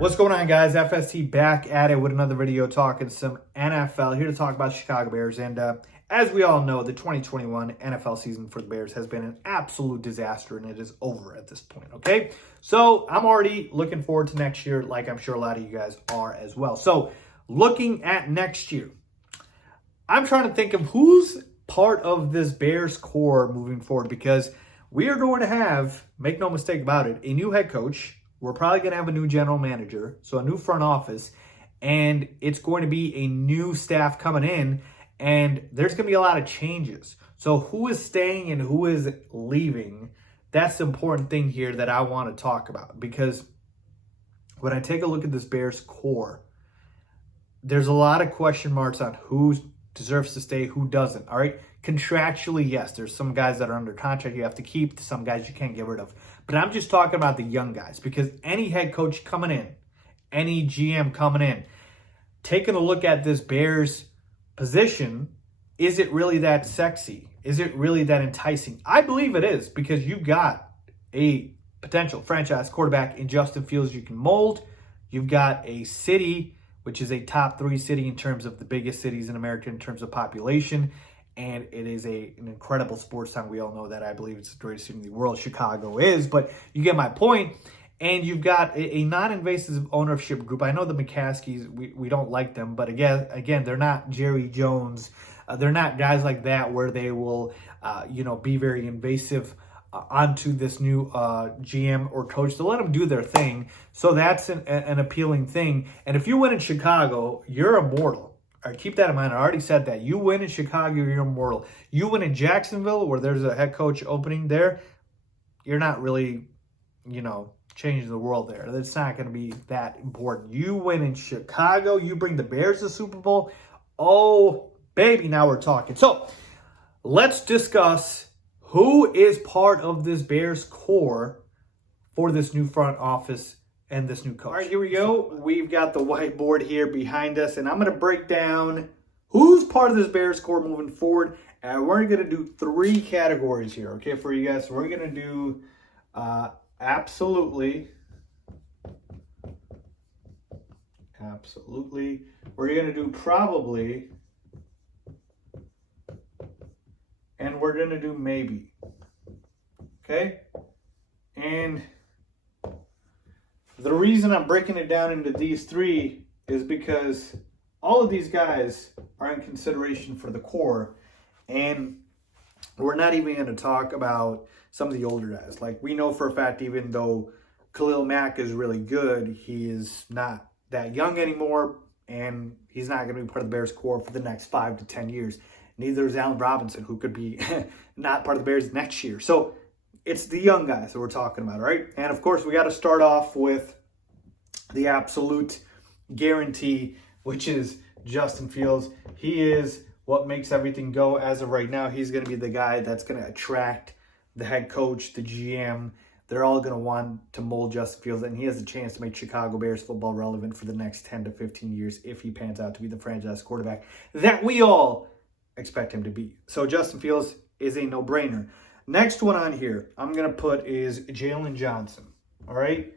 What's going on, guys? FST back at it with another video talking some NFL. Here to talk about Chicago Bears. And as we all know, the 2021 NFL season for the Bears has been an absolute disaster, and it is over at this point, okay? So I'm already looking forward to next year, like I'm sure a lot of you guys are as well. So looking at next year, I'm trying to think of who's part of this Bears core moving forward, because we are going to have, make no mistake about it, a new head coach. We're probably going to have a new general manager, so a new front office, and it's going to be a new staff coming in, and there's going to be a lot of changes. So who is staying and who is leaving? That's the important thing here that I want to talk about, because when I take a look at this Bears core, there's a lot of question marks on who deserves to stay, who doesn't, all right? Contractually, yes, there's some guys that are under contract you have to keep, some guys you can't get rid of. But I'm just talking about the young guys, because any head coach coming in, any GM coming in, taking a look at this Bears position, is it really that sexy? Is it really that enticing? I believe it is, because you've got a potential franchise quarterback in Justin Fields you can mold. You've got a city, which is a top 3 city in terms of the biggest cities in America in terms of population. And it is an incredible sports town. We all know that. I believe it's the greatest city in the world. Chicago is, but you get my point. And you've got a non-invasive ownership group. I know the McCaskies, we don't like them, but again, they're not Jerry Jones. They're not guys like that where they will, be very invasive onto this new GM or coach to let them do their thing. So that's an appealing thing. And if you win in Chicago, you're immortal. All right, keep that in mind. I already said that. You win in Chicago, you're immortal. You win in Jacksonville, where there's a head coach opening there, you're not really, changing the world there. That's not going to be that important. You win in Chicago, you bring the Bears to Super Bowl. Oh, baby, now we're talking. So let's discuss who is part of this Bears core for this new front office and this new coach. All right, here we go. We've got the whiteboard here behind us, and I'm going to break down who's part of this Bears core moving forward. And we're going to do 3 categories here, okay, for you guys. So we're going to do absolutely. We're going to do probably. And we're going to do maybe. Okay? And the reason I'm breaking it down into these 3 is because all of these guys are in consideration for the core, and we're not even going to talk about some of the older guys. Like, we know for a fact, even though Khalil Mack is really good, he is not that young anymore, and he's not going to be part of the Bears core for the next 5 to 10 years. Neither is Allen Robinson, who could be not part of the Bears next year. So it's the young guys that we're talking about, right? And of course, we got to start off with the absolute guarantee, which is Justin Fields. He is what makes everything go as of right now. He's going to be the guy that's going to attract the head coach, the GM. They're all going to want to mold Justin Fields, and he has a chance to make Chicago Bears football relevant for the next 10 to 15 years if he pans out to be the franchise quarterback that we all expect him to be. So Justin Fields is a no-brainer. Next one on here I'm going to put is Jalen Johnson, all right?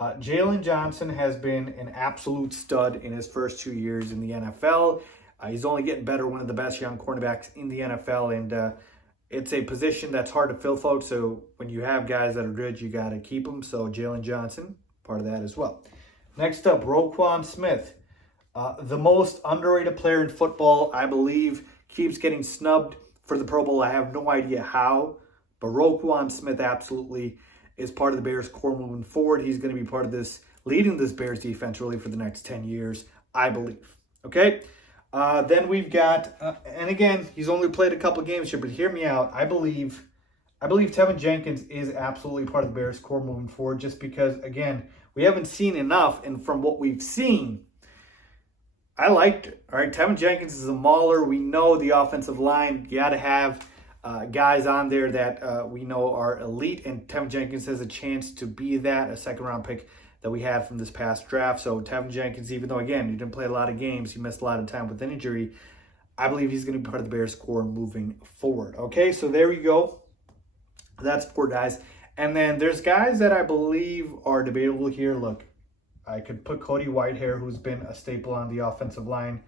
Jalen Johnson has been an absolute stud in his first 2 years in the NFL. He's only getting better, one of the best young cornerbacks in the NFL, and it's a position that's hard to fill, folks. So when you have guys that are good, you got to keep them. So Jalen Johnson, part of that as well. Next up, Roquan Smith, the most underrated player in football, I believe, keeps getting snubbed for the Pro Bowl. I have no idea how, but Roquan Smith absolutely is part of the Bears core moving forward. He's going to be part of this, leading this Bears defense really for the next 10 years, I believe. Okay? Then we've got, and again, he's only played a couple of games here, but hear me out. I believe Tevin Jenkins is absolutely part of the Bears core moving forward, just because, again, we haven't seen enough, and from what we've seen, I liked it. All right, Tevin Jenkins is a mauler. We know the offensive line. You got to have guys on there that we know are elite, and Tevin Jenkins has a chance to be that, a second-round pick that we had from this past draft. So Tevin Jenkins, even though, again, he didn't play a lot of games, he missed a lot of time with an injury, I believe he's going to be part of the Bears core moving forward. Okay, so there we go. That's 4 guys. And then there's guys that I believe are debatable here. Look, I could put Cody Whitehair, who's been a staple on the offensive line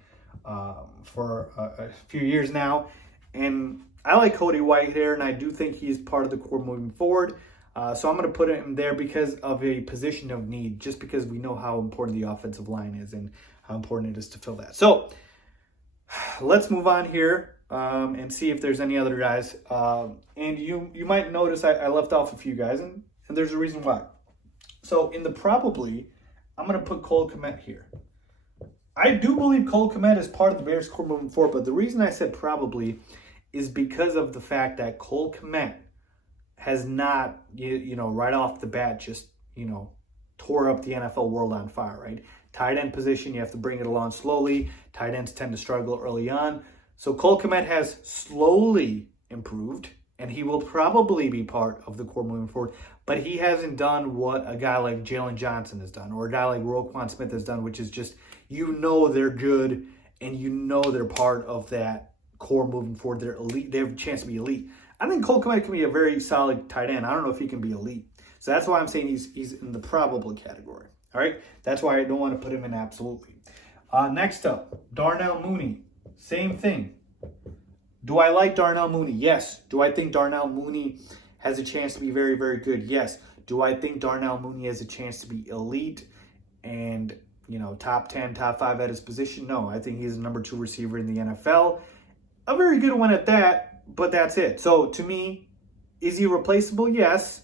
for a few years now. And I like Cody Whitehair, and I do think he's part of the core moving forward. So I'm going to put him there because of a position of need, just because we know how important the offensive line is and how important it is to fill that. So let's move on here and see if there's any other guys. And you might notice I left off a few guys, and there's a reason why. So in the probably, I'm going to put Cole Kmet here. I do believe Cole Kmet is part of the Bears core moving forward, but the reason I said probably is because of the fact that Cole Kmet has not, right off the bat, just, tore up the NFL world on fire, right? Tight end position, you have to bring it along slowly. Tight ends tend to struggle early on. So Cole Kmet has slowly improved, and he will probably be part of the core moving forward. But he hasn't done what a guy like Jalen Johnson has done, or a guy like Roquan Smith has done, which is just, they're good, and they're part of that core moving forward. They're elite. They have a chance to be elite. I think Cole Kmet can be a very solid tight end. I don't know if he can be elite. So that's why I'm saying he's in the probable category. All right? That's why I don't want to put him in absolutely. Next up, Darnell Mooney. Same thing. Do I like Darnell Mooney? Yes. Do I think Darnell Mooney has a chance to be very, very good? Yes. Do I think Darnell Mooney has a chance to be elite and, top 10, top 5 at his position? No. I think he's the number 2 receiver in the NFL. A very good one at that, but that's it. So to me, is he replaceable? Yes.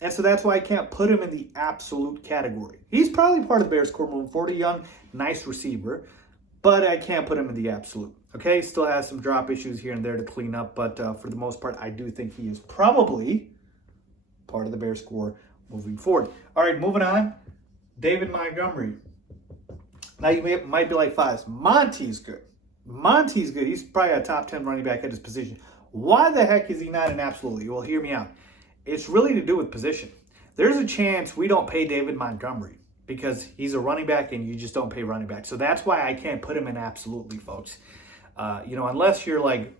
And so that's why I can't put him in the absolute category. He's probably part of the Bears core moving forward, a young, nice receiver, but I can't put him in the absolute. Okay, still has some drop issues here and there to clean up, but for the most part, I do think he is probably part of the Bears core moving forward. All right, moving on. David Montgomery. Now you might be like, Faiz, Monty's good. Monty's good. He's probably a top 10 running back at his position. Why the heck is he not an absolutely? Well, hear me out. It's really to do with position. There's a chance we don't pay David Montgomery because he's a running back and you just don't pay running back. So that's why I can't put him in absolutely, folks. Unless you're like,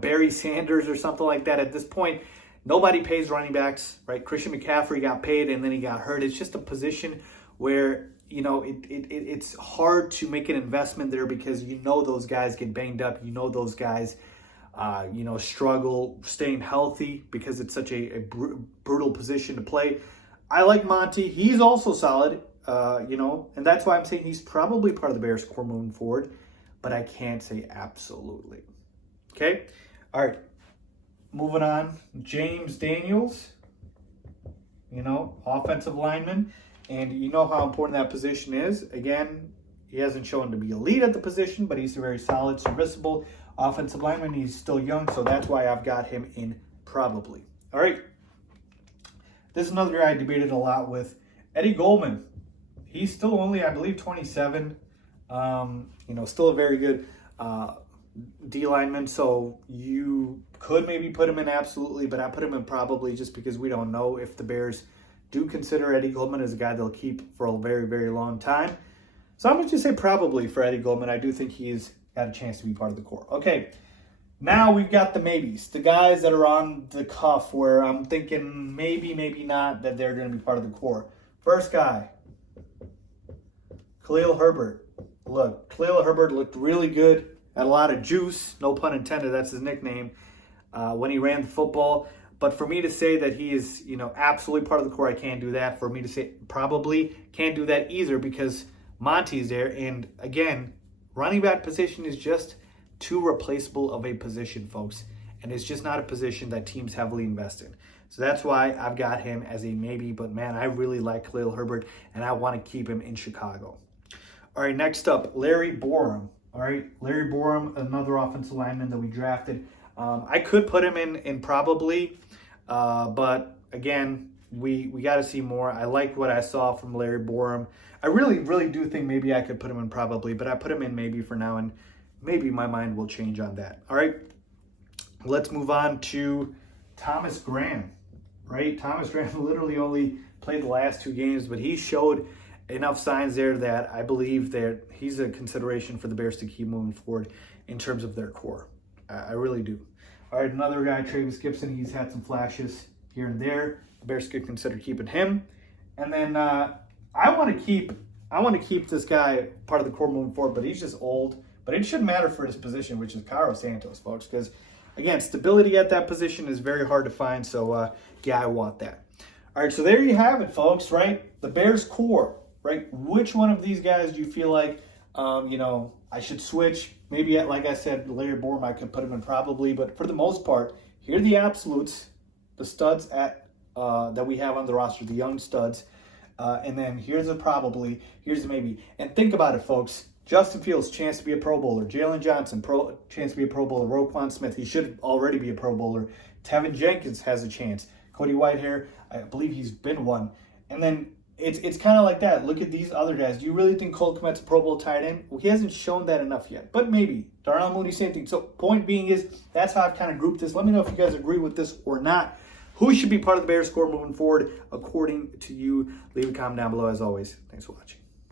Barry Sanders or something like that. At this point, nobody pays running backs, right? Christian McCaffrey got paid and then he got hurt. It's just a position where, it's hard to make an investment there because those guys get banged up. Those guys, struggle staying healthy because it's such a brutal position to play. I like Monty. He's also solid, and that's why I'm saying he's probably part of the Bears core moving forward, but I can't say absolutely. Okay? All right. Moving on. James Daniels, offensive lineman. And you know how important that position is. Again, he hasn't shown to be elite at the position, but he's a very solid, serviceable offensive lineman. He's still young, so that's why I've got him in probably. All right. This is another guy I debated a lot with. Eddie Goldman. He's still only, I believe, 27. Still a very good D lineman, so you could maybe put him in absolutely, but I put him in probably just because we don't know if the Bears do consider Eddie Goldman as a guy they'll keep for a very, very long time. So I'm going to just say probably for Eddie Goldman. I do think he's got a chance to be part of the core. Okay, now we've got the maybes, the guys that are on the cuff where I'm thinking maybe, maybe not that they're going to be part of the core. First guy, Khalil Herbert. Look, Khalil Herbert looked really good, had a lot of juice, no pun intended, that's his nickname, when he ran the football. But for me to say that he is, absolutely part of the core, I can't do that. For me to say probably, can't do that either because Monty's there. And again, running back position is just too replaceable of a position, folks. And it's just not a position that teams heavily invest in. So that's why I've got him as a maybe. But man, I really like Khalil Herbert, and I want to keep him in Chicago. All right, next up, Larry Borom. All right, Larry Borom, another offensive lineman that we drafted. I could put him in probably, but again, we got to see more. I like what I saw from Larry Borom. I really, really do think maybe I could put him in probably, but I put him in maybe for now, and maybe my mind will change on that. All right, let's move on to Thomas Graham, right? Thomas Graham literally only played the last 2 games, but he showed enough signs there that I believe that he's a consideration for the Bears to keep moving forward in terms of their core. I really do. All right, another guy, Travis Gibson. He's had some flashes here and there. The Bears could consider keeping him. And then I want to keep this guy part of the core moving forward, but he's just old. But it shouldn't matter for his position, which is Carlos Santos, folks, because again, stability at that position is very hard to find. So yeah, I want that. All right, so there you have it, folks. Right, the Bears core. Right, which one of these guys do you feel like I should switch? Maybe like I said, Larry Borom, I could put him in probably, but for the most part, here are the absolutes, the studs that we have on the roster, the young studs. And then here's a probably, here's a maybe. And think about it, folks. Justin Fields, chance to be a Pro Bowler. Jalen Johnson, chance to be a Pro Bowler. Roquan Smith, he should already be a Pro Bowler. Tevin Jenkins has a chance. Cody Whitehair, I believe he's been one. And then it's kind of like that. Look at these other guys. Do you really think Cole Kmet's a Pro Bowl tight end? Well, he hasn't shown that enough yet, but maybe. Darnell Mooney, same thing. So point being is, that's how I've kind of grouped this. Let me know if you guys agree with this or not. Who should be part of the Bears score moving forward according to you? Leave a comment down below as always. Thanks for watching.